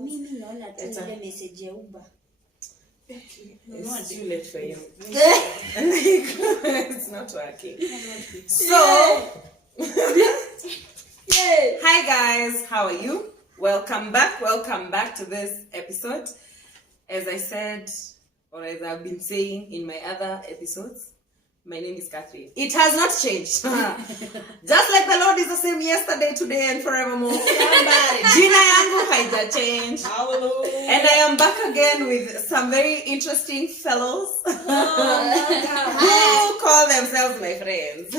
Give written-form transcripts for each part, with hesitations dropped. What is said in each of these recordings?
Mimi naona tu ile message ya Uber. It's too late for you. It's not working. So, hi guys, how are you? Welcome back to this episode. As I said, or as I've been saying in my other episodes, my name is Catherine. It has not changed. Just like the Lord is the same yesterday, today, and forevermore. Jina yangu haija change. Hallelujah. And I am back again with some very interesting fellows who call themselves my friends.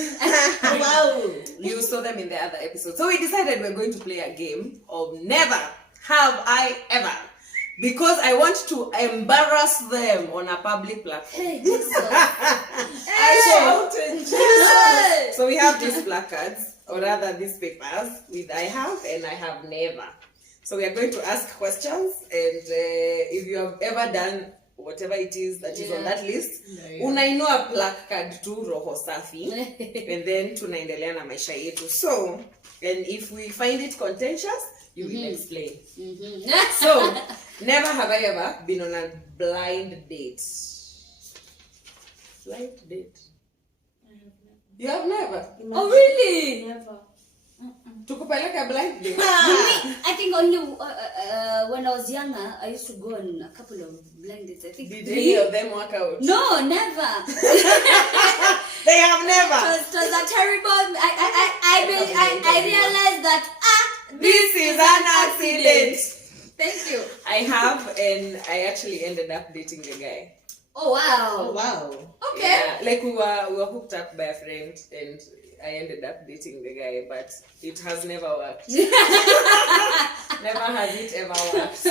Wow. You saw them in the other episode. So we decided we're going to play a game of Never Have I Ever. Because I want to embarrass them on a public platform. Hey, Jesus. So we have these placards, or rather these papers, with I have and I have never. So we are going to ask questions, and if you have ever done whatever it is that is on that list, unainua placard tu roho safi, and then tunaendelea na maisha yetu. So, and if we find it contentious, you will explain. So, never have I ever been on a blind date. Blind date? I have never. You have never? Oh, really? Never. Tukupeleka blind date? I think only when I was younger, I used to go on a couple of blind dates. I think. Did any of them work out? No, never. They have never. It was a terrible. I realized that This is an accident. Thank you. I have, and I actually ended up dating the guy. Oh wow. Oh, wow. Okay. Yeah, like we were hooked up by a friend, and I ended up dating the guy, but it has never worked. Never has it ever worked. So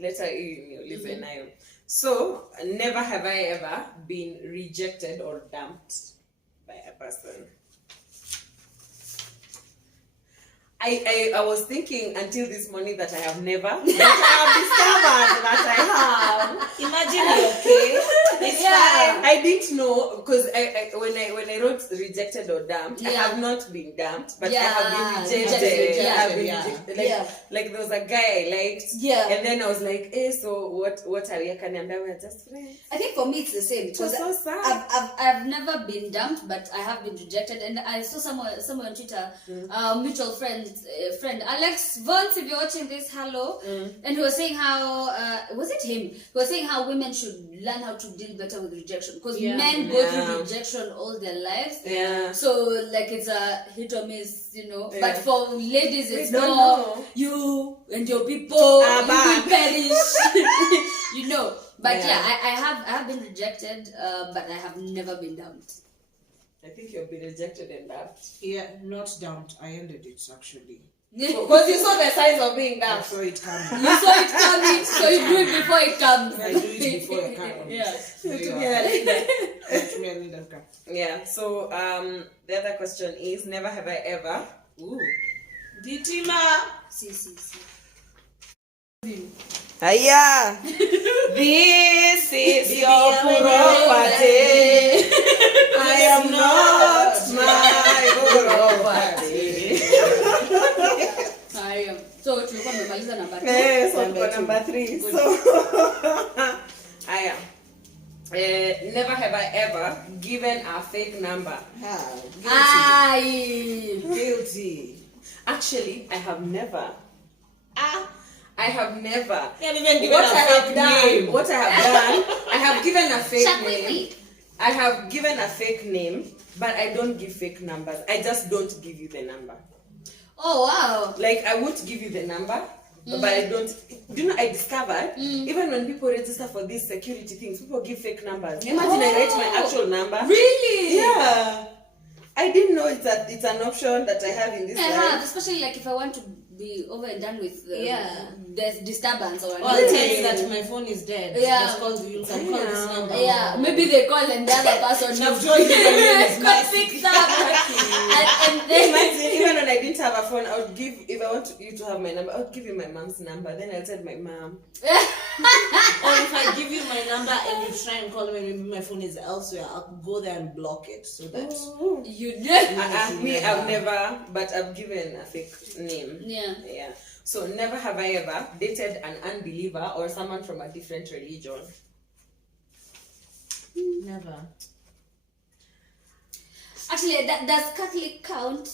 later you listen. So never have I ever been rejected or dumped by a person. I was thinking until this morning that I have never, but I have discovered that I have. Imagine you're okay. It's fine. I didn't know because when I wrote rejected or dumped, I have not been dumped, but I have been rejected. I have been rejected. Like there was a guy I liked, and then I was like, hey, so what are you? Can we're just friends? I think for me it's the same because so sad. I've never been dumped, but I have been rejected, and I saw somewhere on Twitter, mutual friend Alex Vance, if you're watching this, hello. And he was saying how was it him? He was saying how women should learn how to deal better with rejection because men go through rejection all their lives. So like it's a hit or miss, you know. But for ladies, it's more you and your people you will perish. You know. But I have been rejected, but I have never been dumped. I think you've been rejected and dumped. Yeah, not dumped. I ended it actually. Because you saw the signs of being dumped. I saw it coming. You saw it coming, so you do it before it comes. I do it before it comes. Yeah. So the other question is never have I ever. Ditima. See. Hiya. This is your property. I am not my property. So tulikuwa tumemaliza number 2. Yes, number 3. So never have I ever given a fake number. Guilty. Actually, I have never. I have never. What I have done, I have given a fake name. I have given a fake name, but I don't give fake numbers. I just don't give you the number. Oh wow! Like I won't give you the number, but I don't. Do you know? I discovered even when people register for these security things, people give fake numbers. Imagine I write my actual number. Really? Yeah. I didn't know it's an option that I have in this life. Have, especially like if I want to be over and done with there's disturbance or I'll tell you that my phone is dead. Just call you can call this number. Maybe they call and the other person I've told you my name is got fixed up. And then Imagine even when I didn't have a phone, I would give, if I want you to have my number, I would give you my mom's number. Then I'll tell my mom. Or if I give you my number and you try and call me, maybe my phone is elsewhere, I'll go there and block it so that You never. I've never, but I've given a fake name. Yeah. So never have I ever dated an unbeliever or someone from a different religion. never. Actually, does Catholic count?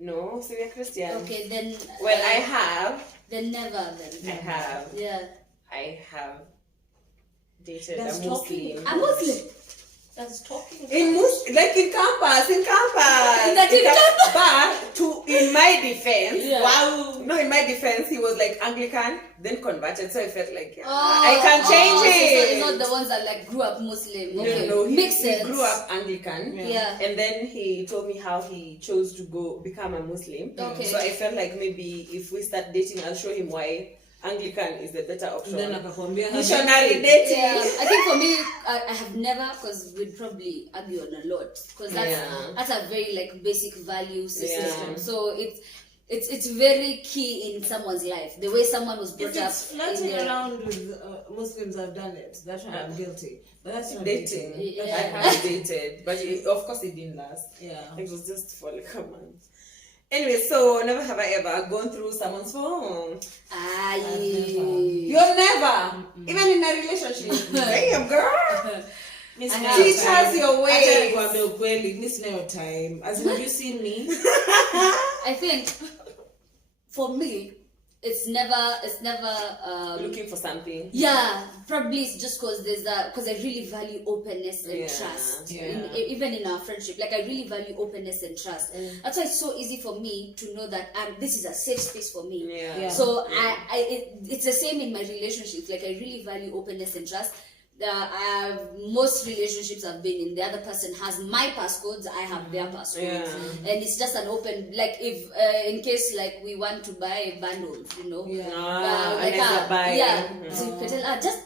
No, so we're Christian. Okay, then. Well, I have. Then never. Then. I have. Yeah. I have dated That's a Muslim. A Muslim. That's talking. In like in campus. But in my defense, Yeah. wow. No, in my defense, he was like Anglican, then converted. So I felt like Oh, I can change So it. it's not the ones that like grew up Muslim. Okay. No, Makes he sense. grew up Anglican. Yeah. And then he told me how he chose to become a Muslim. Okay. So I felt like maybe if we start dating, I'll show him why Anglican is the better option. Then akakwambia Missionary dating. Yeah, I think for me, I have never, because we'd probably argue on a lot, because that's a very like basic value system. Yeah. So it's very key in someone's life. The way someone was brought if up. it's flirting in their- around with Muslims, I've done it. That's why I'm guilty. But that's not Dating. Yeah. I have dated, but of course it didn't last. Yeah. It was just for like a month. Anyway, so never have I ever gone through someone's phone. You're never, even in a relationship. Damn, girl. Teach us your ways. Miss your time. As in, have you seen me? I think for me, it's never Looking for something. yeah, probably it's just because I really value openness and Yeah, trust. yeah. Even in our friendship, like I really value openness and trust. That's why it's so easy for me to know that this is a safe space for me. Yeah. So it's the same in my relationships. Like I really value openness and trust. Most relationships I've been in, the other person has my passcodes, I have their passcodes, and it's just an open. Like if in case like we want to buy bundles, you know, so you can tell just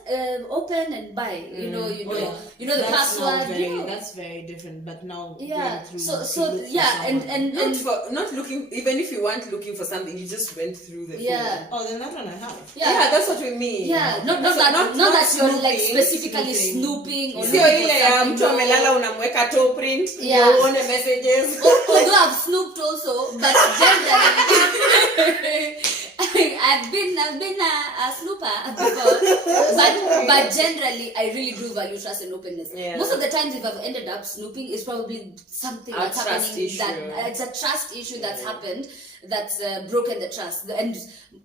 open and buy. You know the That's password. That's very different. But now Yeah. going through So to look for and not looking. Even if you weren't looking for something, you just went through the phone. Oh, then that one I have. Yeah, that's what we mean. Yeah, not that you're like specifically snooping or Sio looking ile for ya something, mtu no. amelala unamweka toe print Yeah. ndio uone messages. Although I've snooped also, but generally I've been a snooper before, but generally I really do value trust and openness. Yeah. Most of the times, if I've ended up snooping, it's probably something that's trust happening issue. that it's a trust issue that's happened that's broken the trust. And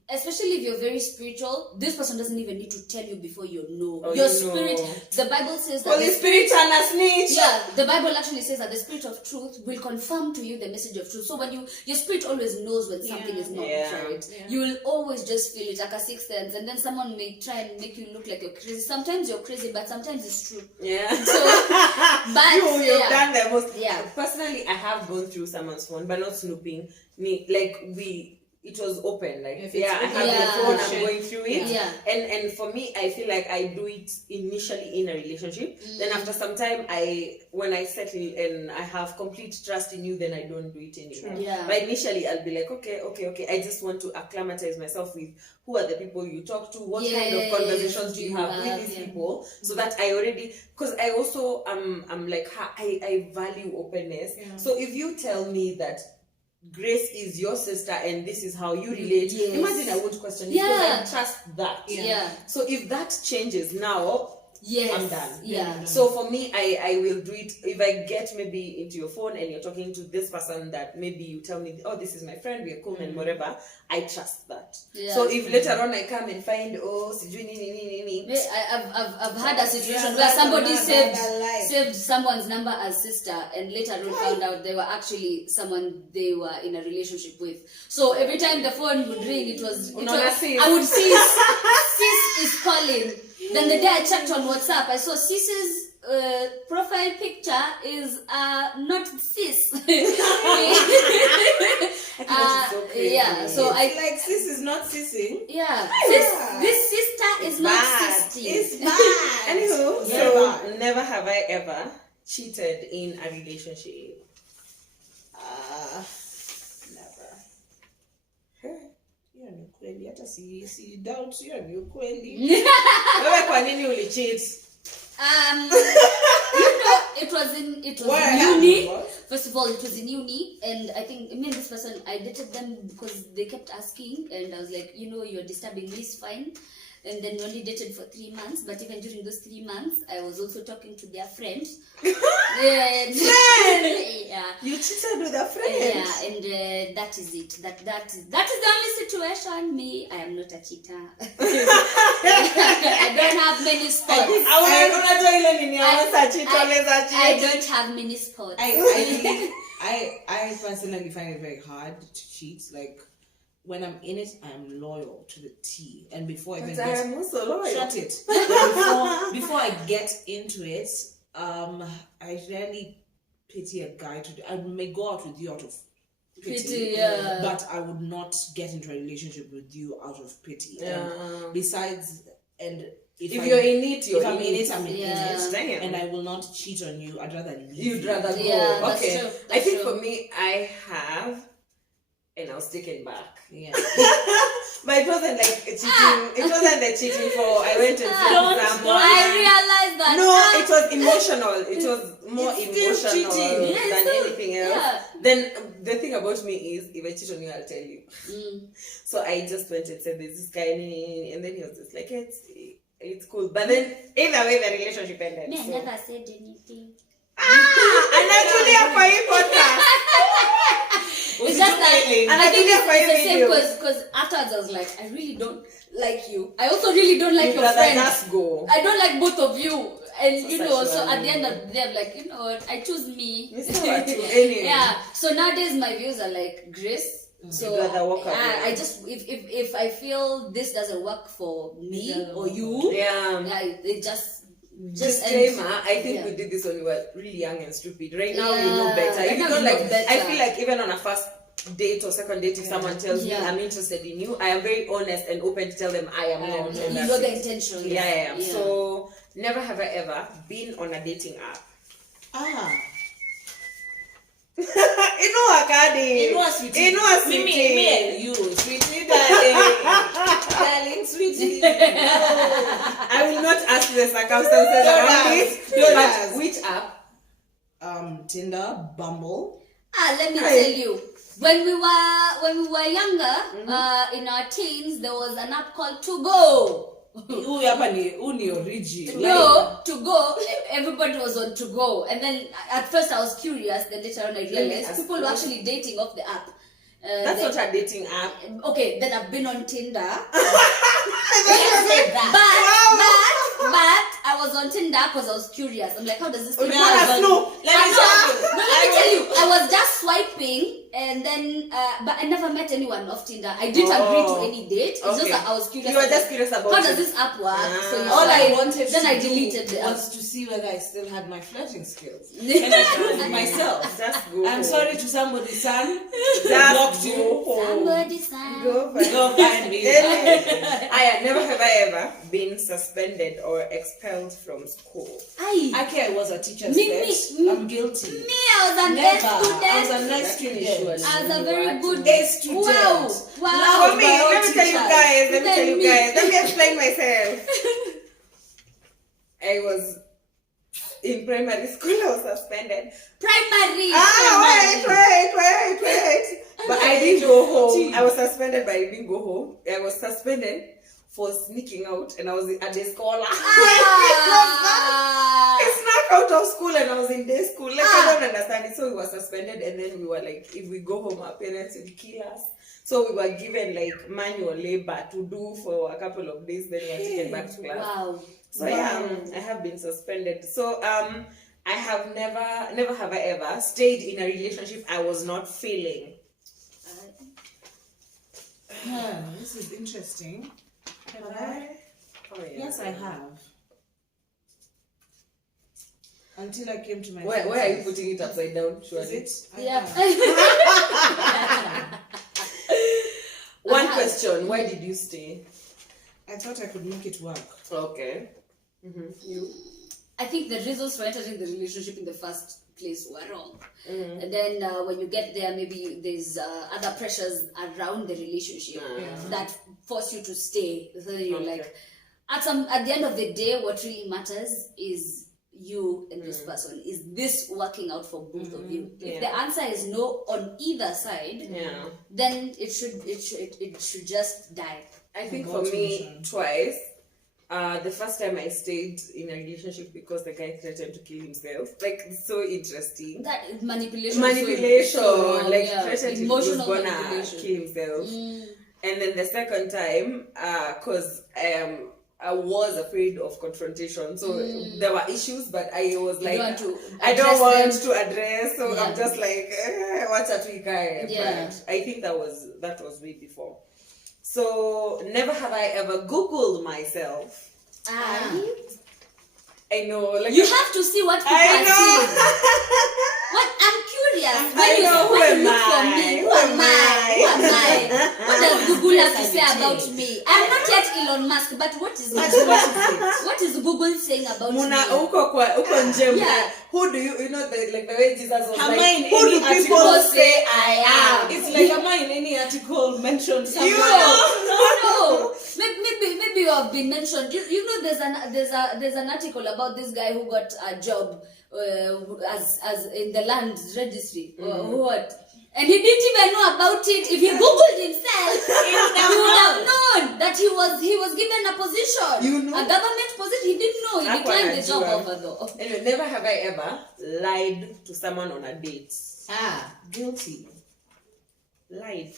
especially if you're very spiritual, this person doesn't even need to tell you before you know. Oh, Your you spirit, know. the Bible says that Holy Spirit and a snitch. yeah, the Bible actually says that the Spirit of truth will confirm to you the message of truth. So when your spirit always knows when something is not right. Yeah. You will always just feel it like a sixth sense, and then someone may try and make you look like you're crazy. Sometimes you're crazy, but sometimes it's true. Yeah. So, but You've yeah. done the most. Yeah. Personally, I have gone through someone's phone, but not snooping. It was open. Like If it's I open, have the phone. I'm going through it. Yeah. And for me, I feel like I do it initially in a relationship. Then after some time, when I settle and I have complete trust in you, then I don't do it anymore. Yeah. But initially, I'll be like, okay. I just want to acclimatize myself with who are the people you talk to, what kind of conversations do you have with these people, so that I already, because I also I'm like I value openness. Yeah. So if you tell me that Grace is your sister and this is how you relate, Yes. imagine I won't question it Yeah. because I trust that. Yeah. So if that changes now, Yes. I'm done. Yeah. So for me, I will do it if I get maybe into your phone and you're talking to this person that maybe you tell me, oh, this is my friend, we're cool and whatever, I trust that. Yeah. So if later on I come and find, oh, sijui nini. I've had a situation where that's somebody another life. saved someone's number as sister, and later on found out they were actually someone they were in a relationship with. So every time the phone would ring, I would see sis is calling. Then the day I checked on WhatsApp, I saw Sis's profile picture is not sis. So crazy. Yeah, so I like sis is not sissing. yeah. Yeah. This sister is not bad. sisty. It's bad. Anywho, Very so bad. never have I ever cheated in a relationship. Never. kweli hata si doubt hiyo ni ukweli. Wewe kwa nini ulicheat? It was in Why? uni. First of all, it was in uni, and I think me and this person, I dated them because they kept asking, and I was like, you're disturbing me, it's fine. And then we only dated for 3 months, but even during those 3 months, I was also talking to their friend. Friend! Yeah. You cheated with a friend? Yeah, and that is it. That is the only situation. Me, I am not a cheater. I don't have many spots. I don't have many spots. I personally find it very hard to cheat. Like, when I'm in it, I'm loyal to the T. And before I But I am also loyal. Shut it. Before I get into it, I rarely pity a guy I may go out with you out of pity, yeah. but I would not get into a relationship with you out of pity. Yeah. And besides, and if you're in it, you're if I'm in it, I'm Yeah. in it. Damn. And I will not cheat on you. I'd rather leave You'd you. rather go. Yeah, that's Okay. true. I think true. for me, I have, and I was taken back. Yeah. But it wasn't like cheating. It wasn't the cheating for I went and Don't- said someone. I realized that. No, it was emotional. It was more It's still emotional cheating. than anything else. Yeah. Then the thing about me is, if I cheat on you, I'll tell you. Mm. So I just went and said, "There's this guy," and then he was just like, "It's cool." But then either way, the relationship ended. Me, I so. never said anything. Anatulia kwa hii podcast. It's just like, And I think Anatulia kwa hii it's the same video. because afterwards I was like, I really don't like you. I also really don't like You'd your rather friends. just go. I don't like both of you. And so sexual, at the end of the day, I'm like, I choose me. Mr. Watu, anyway. Yeah. So nowadays my views are like grace. So You'd rather walk away. I just if I feel this doesn't work for me or you, Yeah. it just Disclaimer, ends. I think Yeah. we did this when we were really young and stupid. Right now you Yeah. know better. Right If you now don't you know like, better. I feel like even on a first date or second date, if someone tells me Yeah. I'm interested in you, I am very honest and open to tell them I am not. You and know that's the it. intention. Yeah. So never have I ever been on a dating app. Inua kadi. Inua sweetie. Inua Me sweetie. and you, sweetie, darling. Darling, sweetie. No. I will not ask the circumstances Don't around ask. it. Don't But ask. which app? Tinder, Bumble. Let me Hi. tell you. When we were younger, in our teens, there was an app called To Go. Huyu hapa ni origi. No, To Go. Everybody was on To Go, and then at first I was curious. Then later on I me realized ask people you. were actually dating off the app. That's then- not a dating app. Okay, then I've been on Tinder. But I was on Tinder because I was curious. I'm like, how does this thing You wanna work? snoop? Let me tell you. No, let me tell you, I was just swiping and then, but I never met anyone off Tinder. I didn't agree to any date. It's just Okay. that I was curious. You were just curious about how it. does this app work? So you All I swipe. wanted Then to I deleted do the app. was to see whether I still had my flirting skills. And I proved myself. Just go. I'm sorry to somebody's son. Just Blocked you. go home. Somebody sign. Go find- Go find me. I never have I ever been suspended or expelled from school. Aye. Okay, I was a teacher's Me, pet. me. I'm guilty. Me, I was an Never. A I was student. a nice student. I was a very good A student. Wow. Love For me, my own let me tell you teachers. guys, Then me. let me explain myself. I was in primary school, I was suspended. Primary. Wait. But I didn't go home. I was suspended, but I didn't go home. I was suspended for sneaking out, and I was at the scholar. Ah. I snuck out of school and I was in day school. Like, I don't understand it. So we were suspended, and then we were like, if we go home, our parents will kill us. So we were given like manual labor to do for a couple of days, then we were taken back to class. Wow. So yeah, I have been suspended. So I have never have I ever stayed in a relationship I was not feeling. This is interesting. Have I? Oh, yeah. Yes, I have. Until I came to my Where are you putting it upside down? Is Surely. it? I Yeah. have. One question: why did you stay? I thought I could make it work. Okay. You. I think the reasons for entering the relationship in the first place were wrong. And then when you get there, maybe there's other pressures around the relationship that force you to stay. So you're like, at the end of the day, what really matters is you and this person. Is this working out for both of you? If the answer is no on either side, then it should just die. I think for me, twice. The first time I stayed in a relationship because the guy threatened to kill himself. Like, it's so interesting. That is manipulation. Manipulation. Like, threatened he was Emotional gonna manipulation. kill himself. And then the second time, because I was afraid of confrontation. So there were issues, but I was like, I don't want to address. So I'm just like, what's a tweak? But I think that was way before. So never have I ever Googled myself. I know, like you have to see what people are seeing. What I'm curious. When you look for me, who am I? What does Google have to say about me? I'm not yet Elon Musk, but what is what is Google saying about me? Who do you know the way Jesus was Am like, I in who do any people article say I am? It's like, am I in any article mentioned somewhere? No. Maybe you have been mentioned. You know, there's an article about this guy who got a job as in the land registry or what. And he didn't even know about it. If he Googled himself, he would have known that he was given a position, a government position. He didn't know. He declined the job offer though. Anyway, never have I ever lied to someone on a date. Guilty. Lied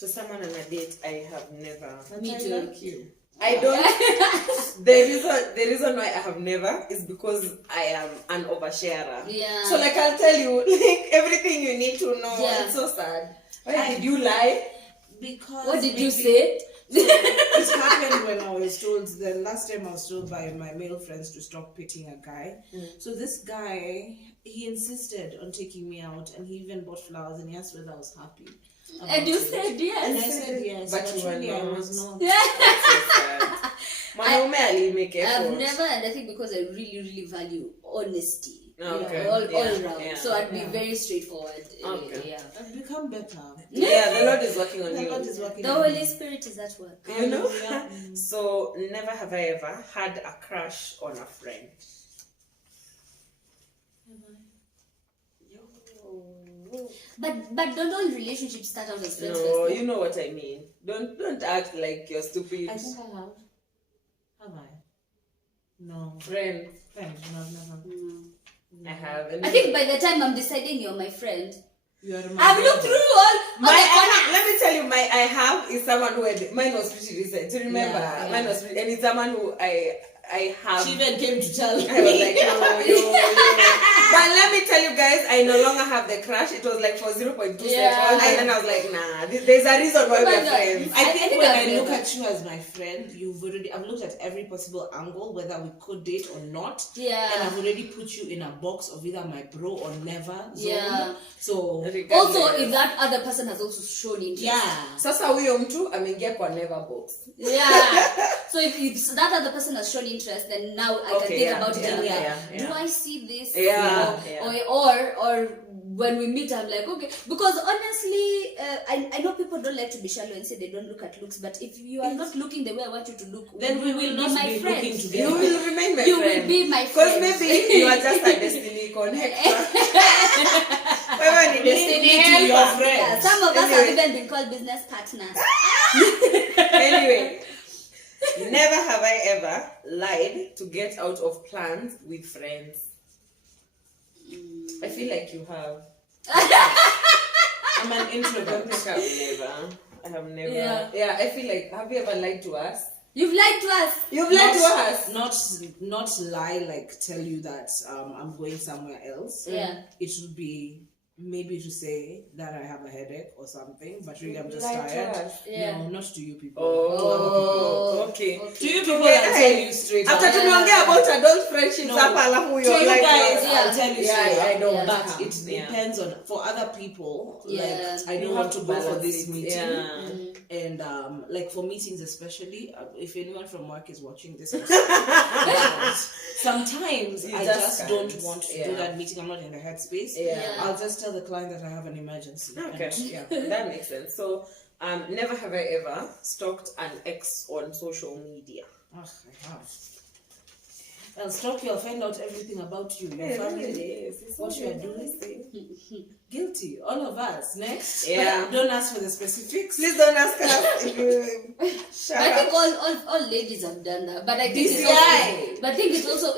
to someone on a date. I have never. Me too. Like you. I don't. The reason why I have never is because I am an oversharer. Yeah. So like I'll tell you like everything you need to know. Yeah. It's so sad. Why did you lie? Because What did you say? It happened when I was told, the last time I was told by my male friends to stop pitting a guy. So this guy, he insisted on taking me out, and he even bought flowers, and he asked whether I was happy. And you said yes. And I said yes, But you were really I not. was not. That's so sad. Mwanaume make effort. I've never, and I think because I really, really value honesty. Okay. All Yeah. around. Yeah. So I'd be very straightforward. Okay. Yeah. I've become better. Yeah, the Lord is working on The you. Lord is working The on Holy me. Spirit is at work. You know? Yeah. So never have I ever had a crush on a friend. But don't all relationships start out as friends No, first? you know what I mean. Don't act like you're stupid. I think I have. Have I? No. Friend, Friend, no, never. I have. I think by the time I'm deciding you're my friend, You are my I've looked brother. through all let me tell you, I have is someone who mine was pretty recent. Do you remember? Yeah. Mine was pretty, and it's someone who I have. She even came to tell I was like, yo. But let me tell you guys, I no longer have the crush. It was like for 0.2 Yeah. seconds, and then I was like, nah. There's a reason why Oh my we're God. friends. I I think think when I've I look never- at you as my friend, I've looked at every possible angle, whether we could date or not. Yeah. And I've already put you in a box of either my bro or never zone. Yeah. So Also, if that other person has also shown interest. yeah. Sasa huyo mtu ameingia kwa never box. Yeah. So if that other person has shown interest, then now I can Okay, think yeah, about it. yeah, and yeah. Do I see this? Yeah, Or when we meet, I'm like, okay. Because honestly, I know people don't like to be shallow and say they don't look at looks. But if you are not looking the way I want you to look, Then we will not be my be friend. looking You together. will remain my You friend. will be my Because friend. maybe you are just a destiny connector. Wewe ni destiny to your helper. friend. Yeah, some of us have Anyway. even been called business partners. Anyway, never have I ever lied to get out of plans with friends. I feel like you have. I'm an I introvert. don't think I have never. Yeah. I feel like, have you ever lied to us? You've lied to us. You've lied to us. Not lie, like tell you that I'm going somewhere else. Yeah. It would be maybe to say that I have a headache or something, but really I'm just Lie to tired. us. Yeah. No, not to you people. Oh, okay. To you people, I'll tell you straight up. After tumeongea about adult friendships hapa alafu To you're you like, guys, yeah. I'll tell you Yeah, straight I up. don't But want it to. Yeah. depends on, for other people, Yeah. like, I You don't have want to to go for balance this it. meeting. Yeah. And like for meetings especially, if anyone from work is watching this, sometimes You I just just can't. don't want to do Yeah. that meeting. I'm not in the headspace. Yeah. I'll just tell the client that I have an emergency. Okay. And, yeah. That makes sense. So, never have I ever stalked an ex on social media. I have. I'll stalk you, I'll find out everything about you, your family, what you are doing. Guilty, all of us. Next. Yeah. But don't ask for the specifics. Please don't ask us if you shut I think up. all ladies have done that, but I think This it's guy. also, but I think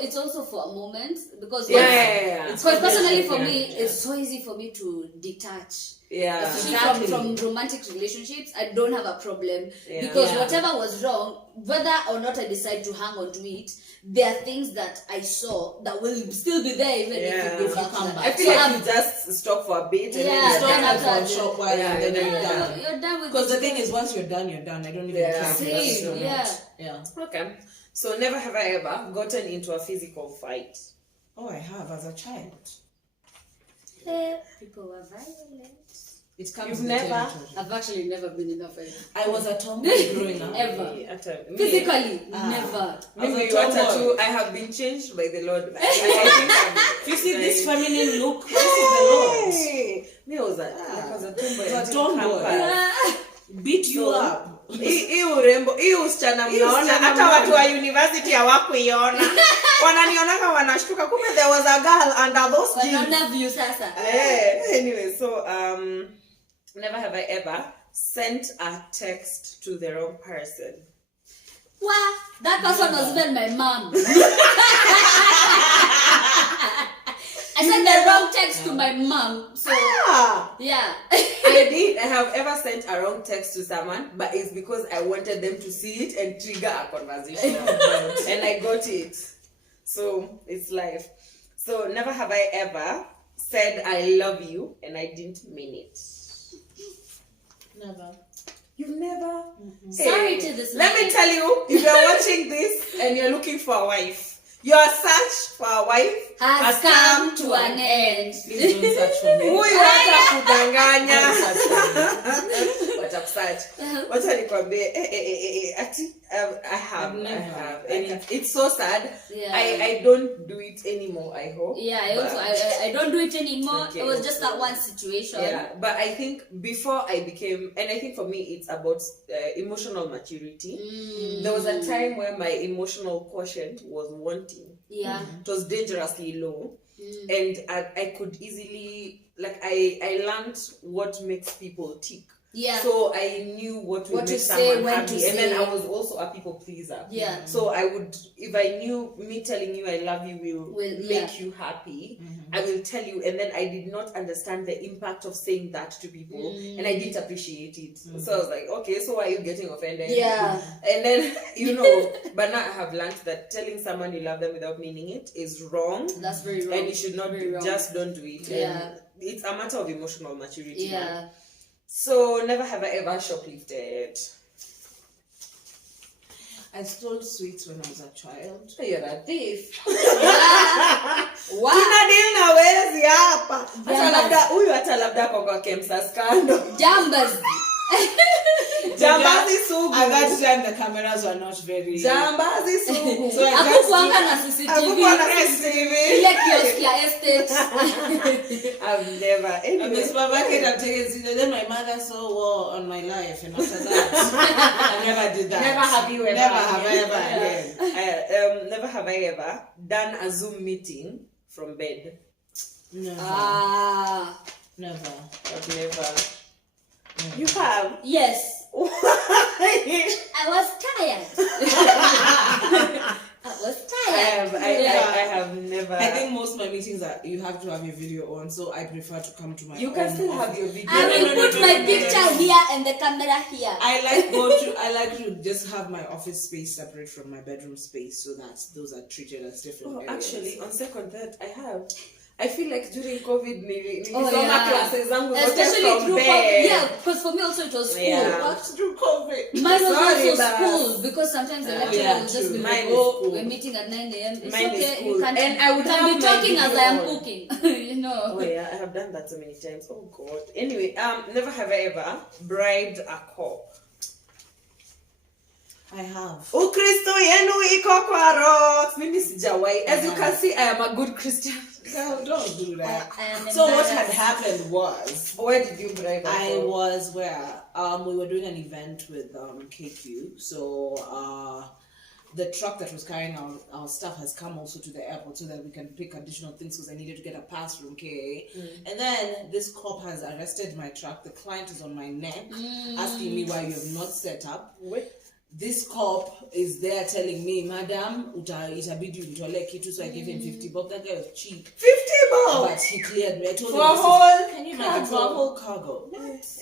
it's also for a moment because Yeah. because personally for Yeah. me it's so easy for me to detach. Yeah. Especially from romantic relationships, I don't have a problem Yeah. because Yeah. whatever was wrong, whether or not I decide to hang on to it, there are things that I saw that will still be there even if you go back. come to that. back. I feel So like I'm- you just stop for a bit and Yeah, then Stop you're then that done. for a after- short while Yeah, and then yeah, you're yeah. done. You're done with Because the it. thing is, once you're done, you're done. I don't even Yeah. care. if you're Same, still yeah. not. Yeah. Okay. So never have I ever gotten into a physical fight. Oh, I have as a child. People were violent. It comes You've with the never- territory. I've actually never been in a fight. I was a tomboy growing up. Ever. Me, Physically, Ah. never. Me, I was a tomboy. I have been changed by the Lord. I think You see this like- feminine look? This is the Lord. Hey, me was a tomboy. You are until tomboy. campus. Beat you So- up. Hii urembo, hii usichana mnaona, usichana hata mnaona. watu wa university hawakuiona. Wananionanga wanashtuka, kumbe there was a girl under those jeans. Wanaona view sasa. Anyway, so never have I ever sent a text to the wrong person. Wow, that person was even my mom. I sent the wrong text to my mom. So yeah. I did. I have ever sent a wrong text to someone, but it's because I wanted them to see it and trigger a conversation. And I got it. So it's life. So never have I ever said I love you and I didn't mean it. Never. You've never. Sorry to this Let me man. tell you, if you're watching this and you're looking for a wife, your search for a wife Has come to an end. Please don't search for me. huyu hata kudanganya. Don't search for me. Watakusearch. Wacha nikwambie, ati I have. And it's so sad. Yeah. I don't do it anymore, I hope. Yeah, I don't do it anymore. Okay, It was just okay. that one situation. Yeah, but I think before I became, and I think for me it's about emotional maturity. There was a time where my emotional quotient was wanting. Yeah. It was dangerously low. And I could easily, like, I learned what makes people tick. Yeah. So I knew what would What to make say, someone when happy. to And then say. I was also a people pleaser. Yeah. So I would, if I knew me telling you I love you will Will- make you happy, I will tell you. And then I did not understand the impact of saying that to people. And I didn't appreciate it. So I was like, okay, so why are you getting offended? Yeah. And then, you know, but now I have learned that telling someone you love them without meaning it is wrong. That's very wrong. And you should not Very do, wrong. just don't do it. Yeah. And it's a matter of emotional maturity. Yeah. man. So never have I ever shoplifted. I stole sweets when I was a child. You're a thief. Wow. Tuna deal na wezi hapa. Hata Jambazi. labda huyu hata labda kwa Kemsas kando. Jambas. Jambazi sugu. At that time, the cameras were not very. Jambazi sugu. So I just Hakukuanga na Hakukuwa na CCTV. CCTV. Ile kiosk ya estate. I've never. In the Anyway. supermarket, I'm taking it. Then my mother saw war on my life, and after that, I never did that. Never have you ever. Never have I ever again. Never have I ever done a Zoom meeting from bed. Never. Ah. Never. I've never. You have. Yes. Why? I was tired. I was tired. I have never. I think most of my meetings are you have to have your video on, so I prefer to come to my. You can own still office. have your video. I will No, put no, my no, picture no. here and the camera here. I like to just have my office space separate from my bedroom space, so that those are treated as different Oh, areas. actually, on second thought, I have. I feel like during COVID, classes, especially through COVID. Yeah, because for me also it was school. Yeah. Through COVID. Mine was also school because sometimes the lecturer will just be like, we're meeting at 9 a.m. It's okay, you can, and I would can be talking as I am cooking. You know. Oh yeah, I have done that so many times. Oh God. Anyway, never have I ever bribed a cop. I have. Ukristo yenu iko kwa roho. Mimi sijawai. As you can see, I am a good Christian. Girl, don't do that. So what had happened was, where did you bribe? I was where we were doing an event with KQ. So the truck that was carrying our stuff has come also to the airport so that we can pick additional things because I needed to get a pass from KA. And then this cop has arrested my truck. The client is on my neck asking me why you have not set up. This cop is there telling me, Madam, itabidi utole kitu, so I gave him 50 bob. That guy was cheap. 50 bob? But he cleared me. I told for him, a whole, can you imagine, for a whole cargo?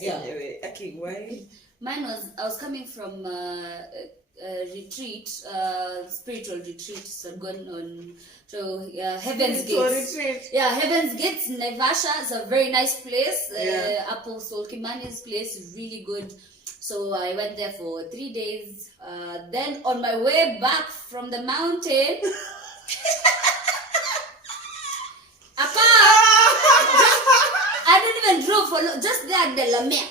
Yeah. Anyway, okay, why? Mine was, I was coming from a retreat, spiritual retreat, so going on to Heaven's Gates. Retreat. Yeah, Heaven's Gates, Naivasha is a very nice place. Apostle Kimani's place is really good. So I went there for 3 days. Then on my way back from the mountain, I didn't even drove for just there at the La Mer.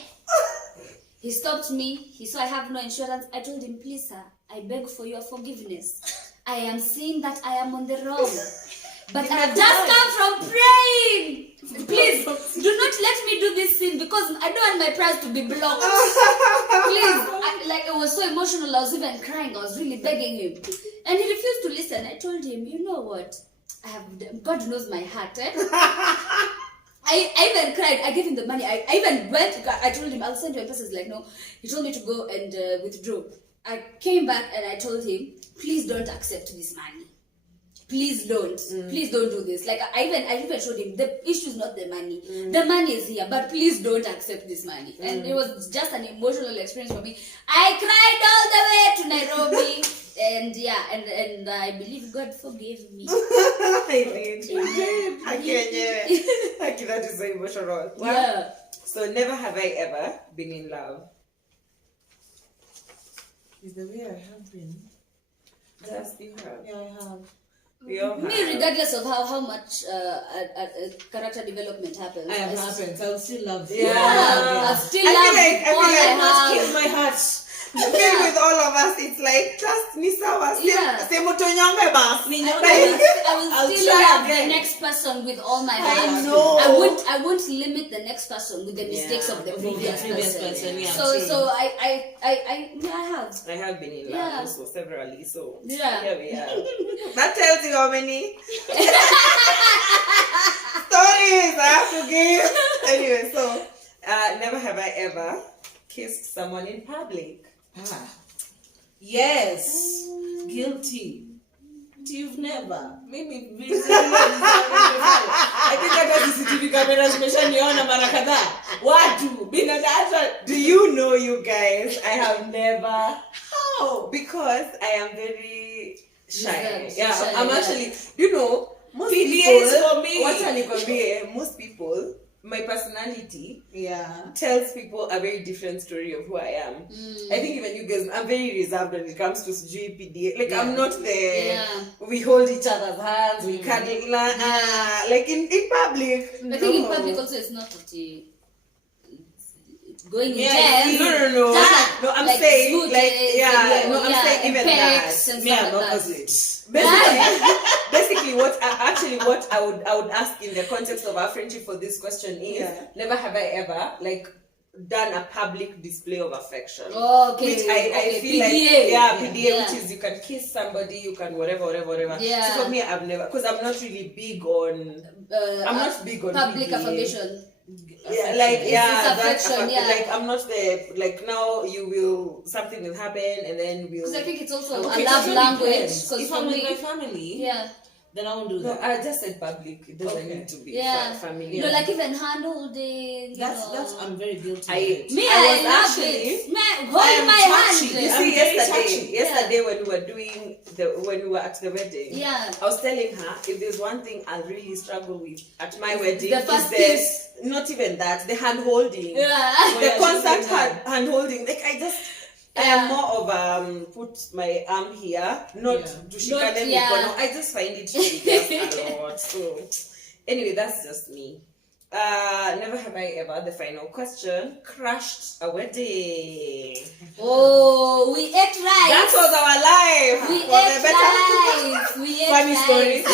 He stopped me. He saw I have no insurance. I told him, please, sir, I beg for your forgiveness. I am seeing that I am on the wrong. But I have just come from praying. Please, do not let me do this sin because I don't want my prayers to be blocked. Please, it was so emotional. I was even crying. I was really begging him. And he refused to listen. I told him, you know what? God knows my heart. I even cried. I gave him the money. I even went. I told him, I'll send you a person. He's like, no. He told me to go and withdraw. I came back and I told him, please don't accept this money. Please don't. Please don't do this. Like I even showed him the issue is not the money. The money is here, but please don't accept this money. And it was just an emotional experience for me. I cried all the way to Nairobi. And yeah, and I believe God forgave me. I did. Okay, that is so emotional. Wow. Yeah. So never have I ever been in love. Is the way I have been. Just you have. Yeah, I have. Me, regardless of how much character development happens, I have happened. I'll still love you. Yeah, I still love all I have. Keep my heart. I feel with all of us, it's like just nisawa. I will still love the next person with all my heart. I know. I won't limit the next person with the mistakes of the previous person. Yeah, so I have. I have been in love also severally. So yeah, here we are. That tells you how many stories I have to give. Anyway, so never have I ever kissed someone in public. Yes. Guilty. You've never. Maybe I think hata CCTV cameras zimeshaniona mara kadhaa. Watu binadamu. Do you know, you guys, I have never. How? Because I am very shy. Yeah, I'm actually, most people, most people, my personality tells people a very different story of who I am. I think even you guys, I'm very reserved when it comes to PDA. Like I'm not the we hold each other's hands, we cuddle, like in public. I think in public also it's not going in No. No, I'm like saying I'm saying even that. Me, I'm opposite. Basically, what I would ask in the context of our friendship for this question is never have I ever done a public display of affection. Which I feel PDA. PDA, which is you can kiss somebody, you can whatever. Yeah. So for me, I've never, because I'm not really big on. I'm not big on public PDA. affirmation. Affection. Like I'm not the now you will something will happen and then we'll. Because I think it's also a love language. If I'm with my family, then I won't do No, that. I just said public. It doesn't Okay. need to be Yeah. family. You know, like even hand holding. That's I'm very guilty of I it. Me, I was I love actually- it. Man, I hold am my touchy. hand. You I'm see, very yesterday touchy. when we were doing when we were at the wedding, Yeah. I was telling her if there's one thing I really struggle with at my wedding, The first is kiss. not even that, the hand holding. Yeah. The yeah, constant she's saying hand holding. Like I am more of put my arm here, not dushikane mikono. I just find it to be just a lot. So anyway, that's just me. Never have I ever, the final question, crashed a wedding. Oh, we ate rice. That was our life. We Was ate it better? rice. We ate Funny story. rice.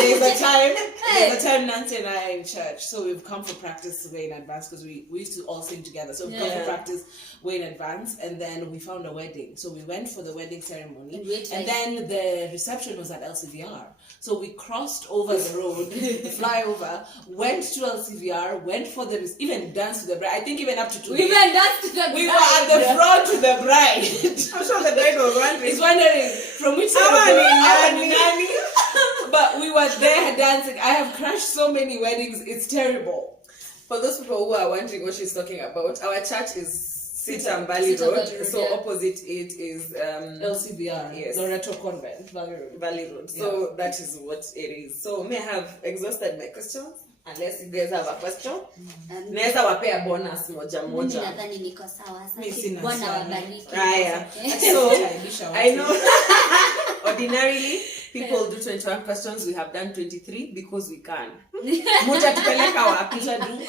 There's a time Nancy and I are in church, so we've come for practice way in advance because we used to all sing together. So we've come for practice way in advance, and then we found a wedding. So we went for the wedding ceremony, and then the reception was at LCVR. So we crossed over the road, flyover, went to LCVR, went for even danced to the bride. I think even up to today. We even danced to the bride. We were at the front to the bride. I'm sure the bride was wondering. He's wondering from which side of the nanny. But we were there dancing. I have crashed so many weddings. It's terrible. For those people who are wondering what she's talking about, our church is Sitam Valley Road. So opposite it is LCBR. Yes. Loreto Convent. Valley Road. So that is what it is. So may I have exhausted my questions? Unless you guys have a question. Naweza wapea bonus moja. Nadhani niko sawa. Bwana wabariki. Haya. So I know ordinarily people do 21 questions. We have done 23 because we can. Mutatupeleka wapi?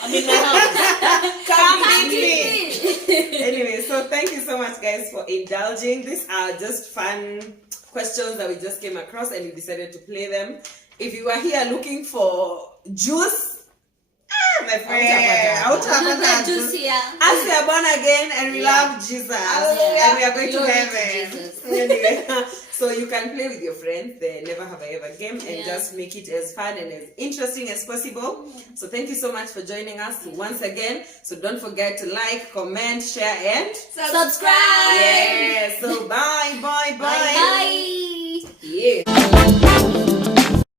I mean, come meet me. Anyway, so thank you so much guys for indulging. These are just fun questions that we just came across and we decided to play them. If you are here looking for juice, my friend, Juice here. as we are born again and we love Jesus, and we are going to heaven. Anyway, so you can play with your friends the Never Have I Ever game and just make it as fun and as interesting as possible. So thank you so much for joining us once again. So don't forget to like, comment, share, and subscribe. Yeah. So bye. Bye. Yeah.